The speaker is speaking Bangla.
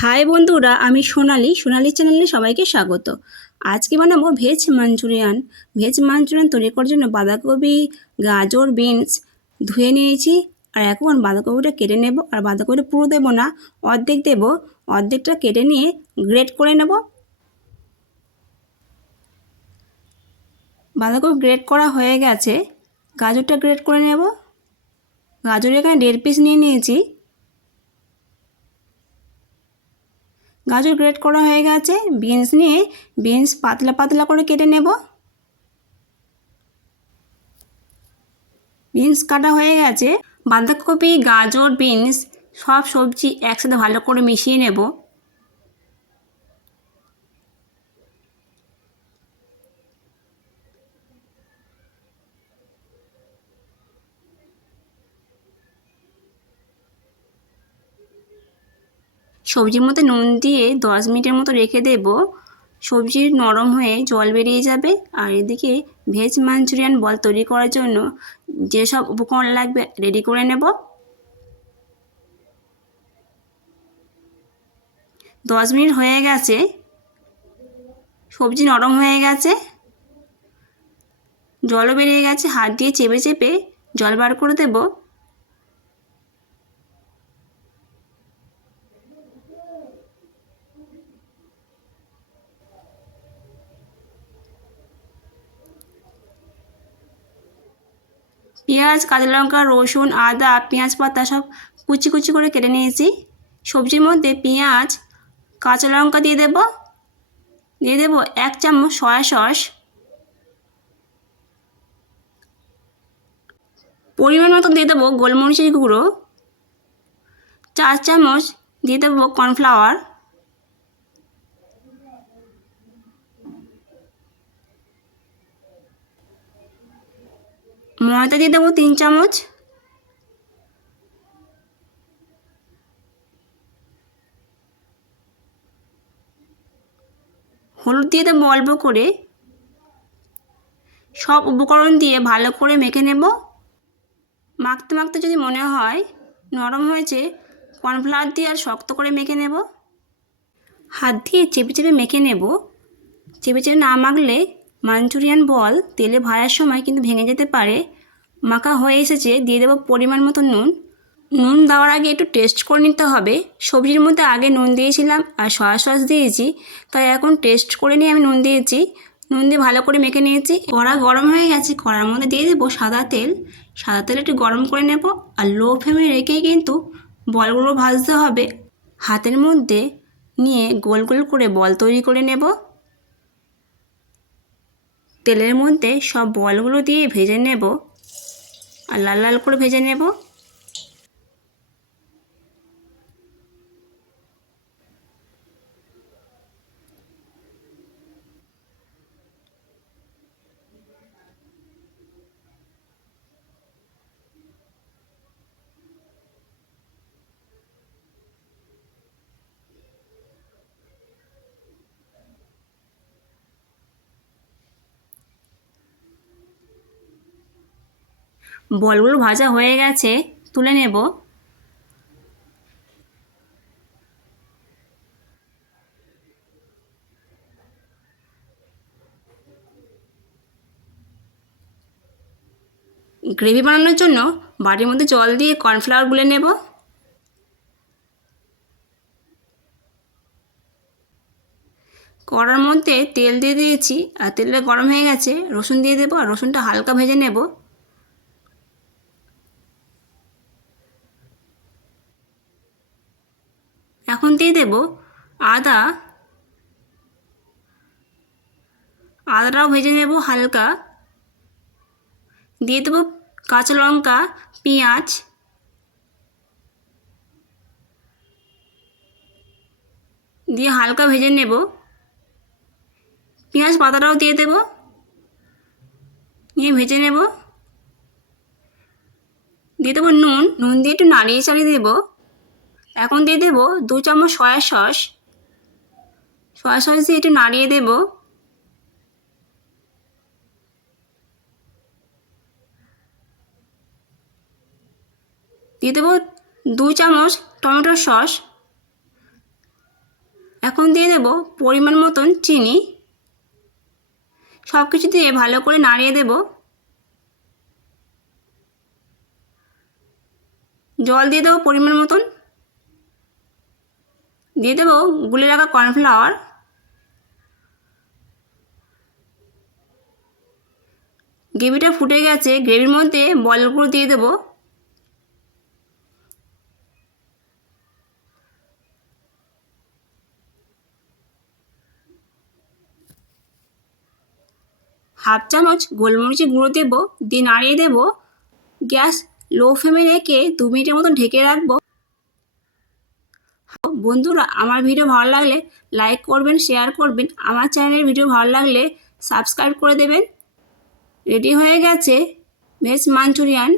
হাই বন্ধুরা, আমি সোনালি চ্যানেলে সবাইকে স্বাগত। আজকে বানাবো ভেজ মাঞ্চুরিয়ান। ভেজ মাঞ্চুরিয়ান তৈরি করার জন্য বাঁধাকপি, গাজর, বিনস ধুয়ে নিয়েছি। আর এখন বাঁধাকপিটা কেটে নেব। আর বাঁধাকপিটা পুরো দেবো না, অর্ধেক দেব। অর্ধেকটা কেটে নিয়ে গ্রেট করে নেব। বাঁধাকপি গ্রেট করা হয়ে গেছে। গাজরটা গ্রেট করে নেব। গাজর এখানে 1.5 পিস নিয়ে নিয়েছি। গাজর গ্রেট করা হয়ে গেছে। বিনস নিয়ে বিনস পাতলা পাতলা করে কেটে নেব। বিনস কাটা হয়ে গেছে। বাঁধাকপি, গাজর, বিনস সব সবজি একসাথে ভালো করে মিশিয়ে নেব। সবজির মধ্যে নুন দিয়ে 10 মিনিটের মতো রেখে দেব। সবজি নরম হয়ে জল বেরিয়ে যাবে। আর এদিকে ভেজ মাঞ্চুরিয়ান বল তৈরি করার জন্য যেসব উপকরণ লাগবে রেডি করে নেব। 10 মিনিট হয়ে গেছে। সবজি নরম হয়ে গেছে, জলও বেরিয়ে গেছে। হাত দিয়ে চেপে চেপে জল বার করে দেব। পেঁয়াজ, কাঁচা লঙ্কা, রসুন, আদা, পেঁয়াজ পাতা সব কুচি কুচি করে কেটে নিয়েছি। সবজির মধ্যে পেঁয়াজ, কাঁচা লঙ্কা দিয়ে দেব। 1 চামচ সয়া সস, পরিমাণ মতো দিয়ে দেবো গোলমরিচের গুঁড়ো, 4 চামচ দিয়ে দেবো কর্নফ্লাওয়ার, ময়দা দিয়ে দেবো 3 চামচ, হলুদ দিয়ে দেবো অল্প করে। সব উপকরণ দিয়ে ভালো করে মেখে নেব। মাখতে মাখতে যদি মনে হয় নরম হয়েছে, কর্নফ্লাওয়ার দিয়ে আর শক্ত করে মেখে নেব। হাত দিয়ে চেপে চেপে মেখে নেব। চেপে চেপে না মাখলে মাঞ্চুরিয়ান বল তেলে ভাজার সময় কিন্তু ভেঙে যেতে পারে। মাখা হয়ে এসেছে, দিয়ে দেবো পরিমাণ মতো নুন। নুন দেওয়ার আগে একটু টেস্ট করে নিতে হবে। সবজির মধ্যে আগে নুন দিয়েছিলাম আর সয়া সস দিয়েছি, তাই এখন টেস্ট করে নিয়ে আমি নুন দিয়েছি। নুন দিয়ে ভালো করে মেখে নিয়েছি। কড়া গরম হয়ে গেছে। কড়ার মধ্যে দিয়ে দেবো সাদা তেল। সাদা তেল একটু গরম করে নেব। আর লো ফ্লেমে রেখেই কিন্তু বলগুলো ভাজতে হবে। হাতের মধ্যে নিয়ে গোল গোল করে বল তৈরি করে নেব। তেলের মধ্যে সব বলগুলো দিয়ে ভেজে নেব আর লাল লাল করে ভেজে নেব। বলগুলো ভাজা হয়ে গেছে, তুলে নেব। গ্রেভি বানানোর জন্য বাটির মধ্যে জল দিয়ে কর্নফ্লাওয়ার গুলে নেব। কড়ার মধ্যে তেল দিয়ে দিয়েছি আর তেলটা গরম হয়ে গেছে। রসুন দিয়ে দেবো আর রসুনটা হালকা ভেজে নেব। এখন দিয়ে দেব আদা। আদাটাও ভেজে নেব হালকা। দিয়ে দেবো কাঁচা লঙ্কা, পেঁয়াজ, দিয়ে হালকা ভেজে নেব। পেঁয়াজ পাতাটাও দিয়ে দেব, নিয়ে ভেজে নেব। দিয়ে দেবো নুন। নুন দিয়ে একটু নাড়িয়ে চাড়িয়ে দেবো। এখন দিয়ে দেবো 2 চামচ সয়া সস। সয়া সস দিয়ে একটু নাড়িয়ে দেবো। দিয়ে দেবো 2 চামচ টমেটো সস। এখন দিয়ে দেব পরিমাণ মতন চিনি। সব কিছু দিয়ে ভালো করে নাড়িয়ে দেব। জল দিয়ে দেবো পরিমাণ মতন। দিয়ে দেবো গুলে রাখা কর্নফ্লাওয়ার। গ্রেভিটা ফুটে গেছে, গ্রেভির মধ্যে বলগুলো দিয়ে দেবো। হাফ চামচ গোলমরিচের গুঁড়ো দেব, দিয়ে নাড়িয়ে দেব। গ্যাস লো ফ্লেমে রেখে 2 মিনিটের মতন ঢেকে রাখবো। বন্ধুরা, আমার ভিডিও ভালো লাগলে লাইক করবেন, শেয়ার করবেন। আমার চ্যানেলের ভিডিও ভালো লাগলে সাবস্ক্রাইব করে দেবেন। রেডি হয়ে গেছে ভেজ মাঞ্চুরিয়ান।